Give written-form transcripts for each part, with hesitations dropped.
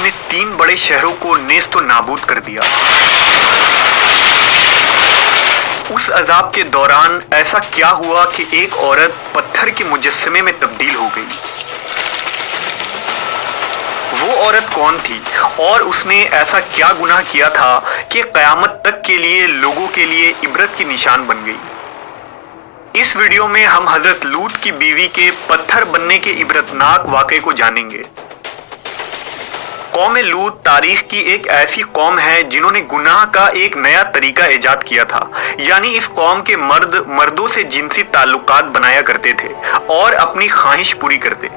उसने 3 बड़े शहरों को नेस्तो नाबूद कर दिया। उस अजाब के दौरान ऐसा क्या हुआ कि एक औरत पत्थर के मुजस्समे में तब्दील हो गई? वो औरत कौन थी और उसने ऐसा क्या गुनाह किया था कि क़यामत तक के लिए लोगों के लिए इबरत की निशान बन गई? इस वीडियो में हम हजरत लूत की बीवी के पत्थर बनने के इबरतनाक वाक़े को जानेंगे। कौम लूत तारीख की एक ऐसी कौम है जिन्होंने गुनाह का एक नया तरीका ईजाद किया था, यानी इस कौम के मर्द मर्दों से जिनसी ताल्लुकात बनाया करते थे और अपनी ख्वाहिश पूरी करते।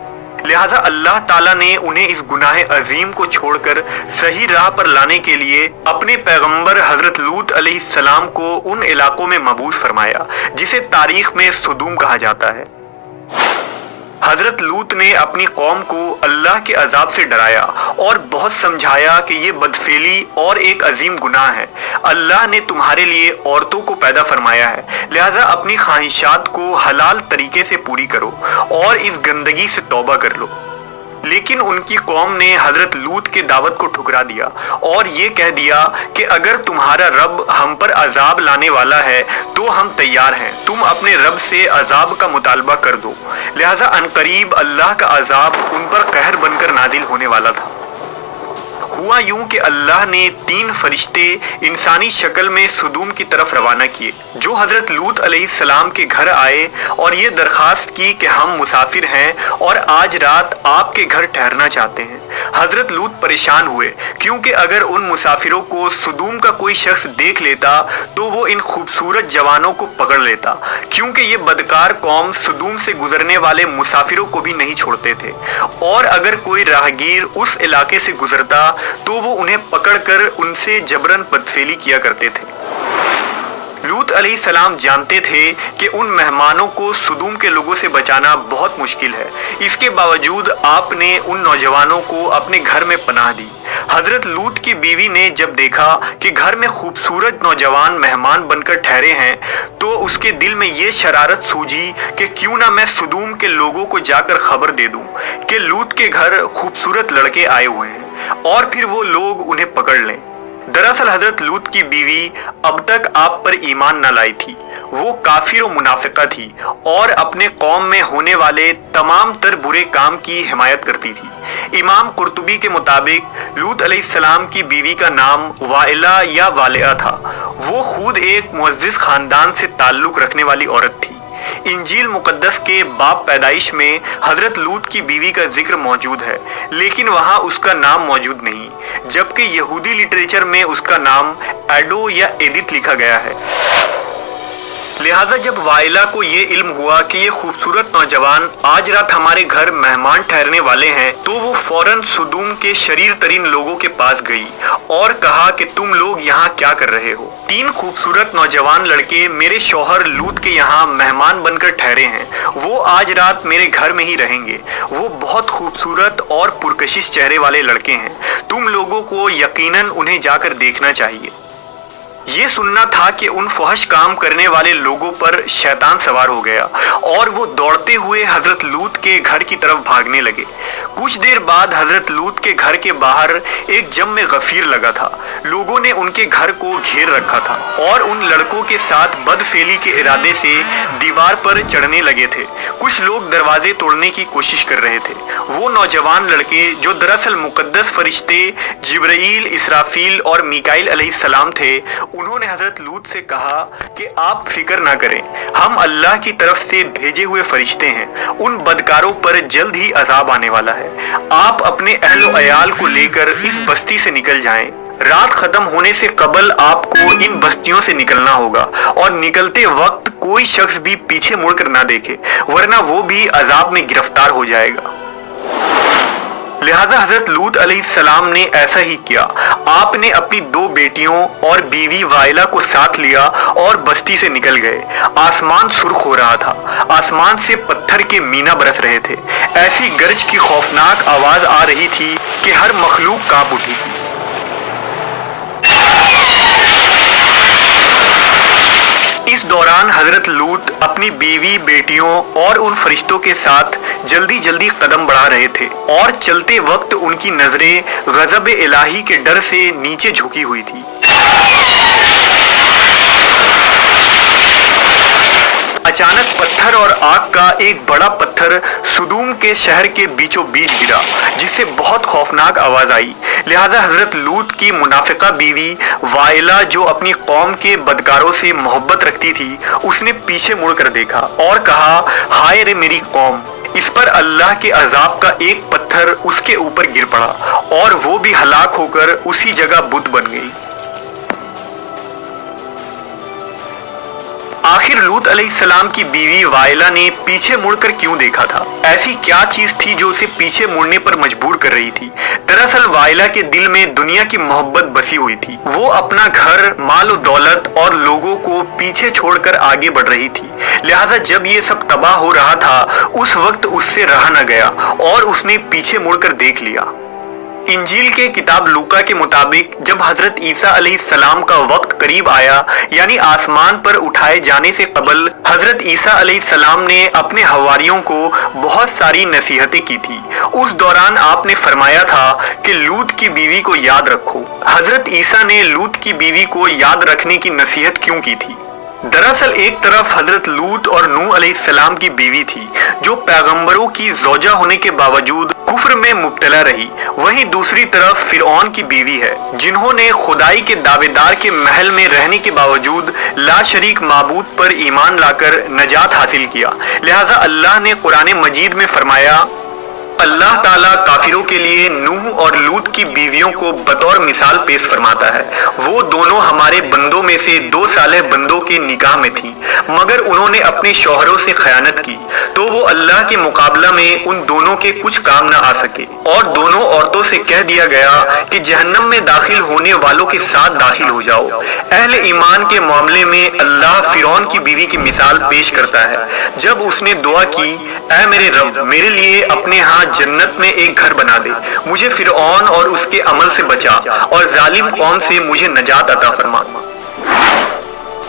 लिहाजा अल्लाह ताला ने उन्हें इस गुनाह अजीम को छोड़कर सही राह पर लाने के लिए अपने पैगंबर हजरत लूत अलैहिस्सलाम को उन इलाकों में मबूस फरमाया जिसे तारीख में सुदूम कहा जाता है। हजरत लूत ने अपनी कौम को अल्लाह के अजाब से डराया और बहुत समझाया कि ये बदफेली और एक अजीम गुनाह है। अल्लाह ने तुम्हारे लिए औरतों को पैदा फरमाया है, लिहाजा अपनी ख्वाहिशात को हलाल तरीके से पूरी करो और इस गंदगी से तौबा कर लो। लेकिन उनकी कौम ने हजरत लूत के दावत को ठुकरा दिया और ये कह दिया कि अगर तुम्हारा रब हम पर अजाब लाने वाला है तो हम तैयार हैं, तुम अपने रब से अजाब का मुतालबा कर दो। लिहाजा अनकरीब अल्लाह का अजाब उन पर कहर बनकर नाजिल होने वाला था। हुआ यूं कि अल्लाह ने 3 फरिश्ते इंसानी शक्ल में सुदूम की तरफ रवाना किए, जो हजरत लूत अलैहिस्सलाम के घर आए और ये दरख्वास्त की कि हम मुसाफिर हैं और आज रात आपके घर ठहरना चाहते हैं। हजरत लूत परेशान हुए क्योंकि अगर उन मुसाफिरों को सुदूम का कोई शख्स देख लेता तो वो इन खूबसूरत जवानों को पकड़ लेता, क्योंकि ये बदकार कौम सुदूम से गुजरने वाले मुसाफिरों को भी नहीं छोड़ते थे और अगर कोई राहगीर उस इलाके से गुजरता तो वो उन्हें पकड़कर उनसे जबरन बदफेली किया करते थे। लूत अलैहिस्सलाम जानते थे कि उन मेहमानों को सुदूम के लोगों से बचाना बहुत मुश्किल है। इसके बावजूद आपने उन नौजवानों को अपने घर में पनाह दी। हजरत लूत की बीवी ने जब देखा कि घर में खूबसूरत नौजवान मेहमान बनकर ठहरे हैं तो उसके दिल में ये शरारत सूझी कि क्यों ना मैं सुदूम के लोगों को जाकर खबर दे दूं कि लूत के घर खूबसूरत लड़के आए हुए हैं और फिर वो लोग उन्हें पकड़ लें। दरअसल हजरत लूत की बीवी अब तक आप पर ईमान न लाई थी। वो काफिर और मुनाफिका थी और अपने कौम में होने वाले तमाम तर बुरे काम की हिमायत करती थी। इमाम कुर्तुबी के मुताबिक लूत अलैहिस्सलाम की बीवी का नाम वाइला या वालिया था। वो खुद एक मुअज्जिज खानदान से ताल्लुक रखने वाली औरत थी। इंजील मुकद्दस के बाब पैदाइश में हजरत लूत की बीवी का जिक्र मौजूद है, लेकिन वहाँ उसका नाम मौजूद नहीं, जबकि यहूदी लिटरेचर में उसका नाम एडो या एदित लिखा गया है। लिहाजा जब वाइला को ये इल्म हुआ कि ये खूबसूरत नौजवान आज रात हमारे घर मेहमान ठहरने वाले हैं तो वो फौरन सुदूम के शरीर तरीन लोगों के पास गई और कहा कि तुम लोग यहाँ क्या कर रहे हो? 3 खूबसूरत नौजवान लड़के मेरे शौहर लूत के यहाँ मेहमान बनकर ठहरे हैं। वो आज रात मेरे घर में ही रहेंगे। वो बहुत खूबसूरत और पुरकशिश चेहरे वाले लड़के हैं। तुम लोगों को यकीनन उन्हें जाकर देखना चाहिए। ये सुनना था कि उन फहश काम करने वाले लोगों पर शैतान सवार हो गया और वो दौड़ते हुए हजरत लूत के घर की तरफ भागने लगे। कुछ देर बाद हजरत लूत के घर के बाहर एक जम गफीर लगा था। लोगों ने उनके घर को घेर रखा था और उन लड़कों के साथ बदफेली के इरादे से दीवार पर चढ़ने लगे थे। कुछ लोग दरवाजे तोड़ने की कोशिश कर रहे थे। वो नौजवान लड़के जो दरअसल मुकद्दस फरिश्ते जिब्राईल, इसराफील और मीकाईल अलैहिस्सलाम थे, उन्होंने हजरत लूत से कहा कि आप फिक्र ना करें, हम अल्लाह की तरफ से भेजे हुए फरिश्ते हैं। उन बदकारों पर जल्द ही अजाब आने वाला है। आप अपने अहल व अयाल को लेकर इस बस्ती से निकल जाएं। रात खत्म होने से कबल आपको इन बस्तियों से निकलना होगा और निकलते वक्त कोई शख्स भी पीछे मुड़कर ना देखे, वरना वो भी अजाब में गिरफ्तार हो जाएगा। लिहाजा हजरत लूत अलैहिस्सलाम ने ऐसा ही किया। आपने अपनी 2 बेटियों और बीवी वाइला को साथ लिया और बस्ती से निकल गए। आसमान सुर्ख हो रहा था। आसमान से पत्थर के मीना बरस रहे थे। ऐसी गरज की खौफनाक आवाज आ रही थी कि हर मखलूक कांप उठी थी। इस दौरान हजरत लूत अपनी बीवी, बेटियों और उन फरिश्तों के साथ जल्दी जल्दी कदम बढ़ा रहे थे और चलते वक्त उनकी नजरें गजब इलाही के डर से नीचे झुकी हुई थी। अचानक पत्थर और आग का एक बड़ा पत्थर सुदूम के शहर के बीचों बीच गिरा, जिससे बहुत खौफनाक आवाज आई। लिहाजा हजरत लूत की मुनाफिका बीवी वाइला, जो अपनी कौम के बदकारों से मोहब्बत रखती थी, उसने पीछे मुड़कर देखा और कहा, हाय रे मेरी कौम। इस पर अल्लाह के अजाब का एक पत्थर उसके ऊपर गिर पड़ा और वो भी हलाक होकर उसी जगह बुत बन गई। आखिर लूत अलैहिस्सलाम की बीवी वाइला ने पीछे मुड़कर क्यों देखा था? ऐसी क्या चीज थी जो उसे पीछे मुड़ने पर मजबूर कर रही थी? दरअसल वाइला के दिल में दुनिया की मोहब्बत बसी हुई थी। वो अपना घर, माल और दौलत और लोगों को पीछे छोड़कर आगे बढ़ रही थी। लिहाजा जब ये सब तबाह हो रहा था, उस वक्त उससे रहा न गया और उसने पीछे मुड़कर देख लिया। इंजील के किताब लूका के मुताबिक जब हजरत ईसा अलैहिस्सलाम का वक्त करीब आया, यानी आसमान पर उठाए जाने से कबल, हजरत ईसा अलैहिस्सलाम ने अपने हवारियों को बहुत सारी नसीहतें की थी। उस दौरान आपने फरमाया था कि लूत की बीवी को याद रखो। हजरत ईसा ने लूत की बीवी को याद रखने की नसीहत क्यों की थी? दरअसल एक तरफ हजरत लूत और नूह अलैहिस्सलाम की बीवी थी, जो पैगंबरों की ज़ौजा होने के बावजूद कुफ्र में मुब्तला रही। वहीं दूसरी तरफ फिरौन की बीवी है, जिन्होंने खुदाई के दावेदार के महल में रहने के बावजूद लाशरीक माबूद पर ईमान लाकर नजात हासिल किया। लिहाजा अल्लाह ने कुरान मजीद में फरमाया, अल्लाह ताला काफिरों के लिए नूह और लूत की बीवियों को बतौर मिसाल पेश फरमाता है। वो दोनों हमारे बंदों में से 2 सालेह बंदों के निकाह में थी, मगर उन्होंने अपने शौहरों से खयानत की, तो वो अल्लाह के मुकाबला में उन दोनों के कुछ काम न आ सके और दोनों औरतों से कह दिया गया कि जहन्नम में दाखिल होने वालों के साथ दाखिल हो जाओ। अहले ईमान के मामले में अल्लाह फिरौन की बीवी की मिसाल पेश करता है, जब उसने दुआ की, ऐ मेरे रब, मेरे लिए अपने यहाँ जन्नत में एक घर बना दे, मुझे फिरौन और उसके अमल से बचा और जालिम कौम से मुझे नजात अता फरमा।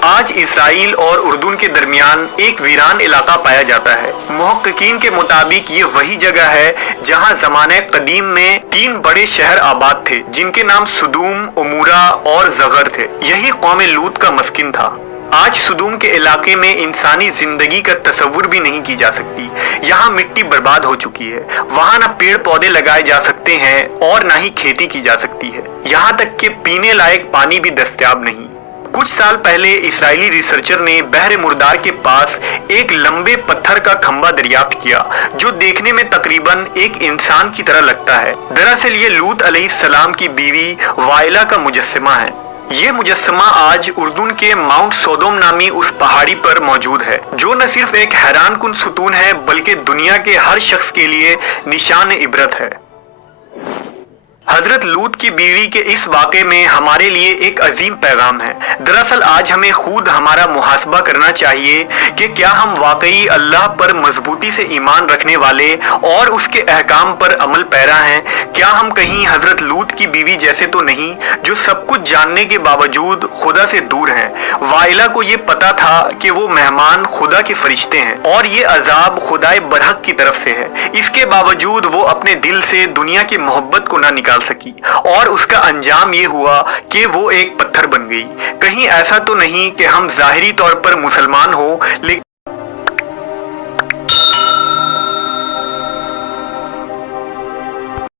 आज इसराइल और उर्दून के दरमियान एक वीरान इलाका पाया जाता है। मुहक्किकीन के मुताबिक ये वही जगह है जहां ज़माने कदीम में 3 बड़े शहर आबाद थे, जिनके नाम सुदूम, उमूरा और ज़गर थे। यही कौम लूत का मस्किन था। आज सुदूम के इलाके में इंसानी जिंदगी का तस्वुर भी नहीं की जा सकती। यहाँ मिट्टी बर्बाद हो चुकी है। वहाँ न पेड़ पौधे लगाए जा सकते हैं और न ही खेती की जा सकती है। यहाँ तक कि पीने लायक पानी भी दस्तयाब नहीं। कुछ साल पहले इस्राएली रिसर्चर ने बहरे मुर्दार के पास एक लंबे पत्थर का खंबा दरियाफ्त किया, जो देखने में तकरीबन एक इंसान की तरह लगता है। दरअसल ये लूत अलैहिस्सलाम की बीवी वाइला का मुजस्समा है। ये मुजस्समा आज उर्दून के माउंट सोदोम नामी उस पहाड़ी पर मौजूद है, जो न सिर्फ एक हैरान कुन सुतून है, बल्कि दुनिया के हर शख्स के लिए निशान इबरत है। हजरत लूत की बीवी के इस वाक़े में हमारे लिए एक अजीम पैगाम है। दरअसल आज हमें खुद हमारा मुहासबा करना चाहिए कि क्या हम वाकई अल्लाह पर मजबूती से ईमान रखने वाले और उसके अहकाम पर अमल पैरा हैं? क्या हम कहीं हजरत लूत की बीवी जैसे तो नहीं, जो सब कुछ जानने के बावजूद खुदा से दूर हैं? वाइला को ये पता था कि वो मेहमान खुदा के फरिश्ते हैं और ये अजाब खुदाए बरहक की तरफ से है। इसके बावजूद वो अपने दिल से दुनिया की मोहब्बत को ना निकाल सकी और उसका अंजाम ये हुआ कि वो एक पत्थर बन गई। कहीं ऐसा तो नहीं कि हम जाहिरी तौर पर मुसलमान हो